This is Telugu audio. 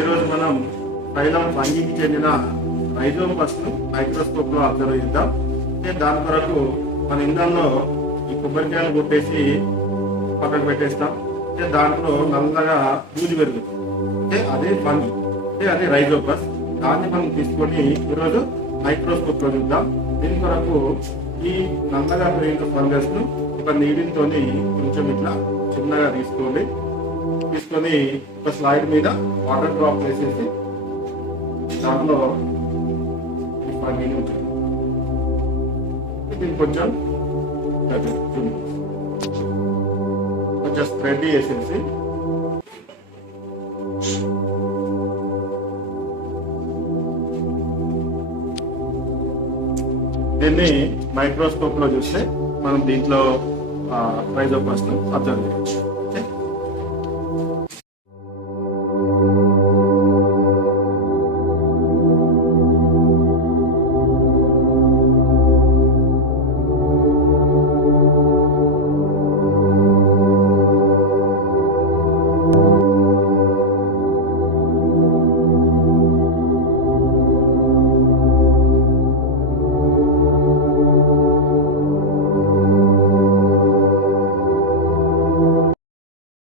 ఈరోజు మనం ఫైలం ఫంగికి చెందిన రైజోమస్ ను మైక్రోస్కోప్ లో అబ్జర్వ్ చేద్దాం. దాని కొరకు మన ఇంధంలో ఈ కొబ్బరికాయలు కొట్టేసి పక్కకు పెట్టేస్తాం. దాంట్లో నల్లగా బూజు పెరుగుతుంది. అదే ఫంగి, అదే రైజోమస్. దాన్ని మనం తీసుకొని ఈరోజు మైక్రోస్కోప్ లో చూద్దాం. దీని కొరకు ఈ నల్లగా పెరిగిన ఫంగస్ ను ఒక నీటితో కొంచెం ఇట్లా చిన్నగా తీసుకొని ఒక స్లైడ్ మీద వాటర్ డ్రాప్ వేసేసి దాంట్లో ఈ ఫంగిని ఉంటుంది. దీన్ని కొంచెం స్ప్రెడ్ చేసేసి దీన్ని మైక్రోస్కోప్ లో చూస్తే మనం దీంట్లో రైజోమస్ ను అబ్జర్వ్ చేయొచ్చు.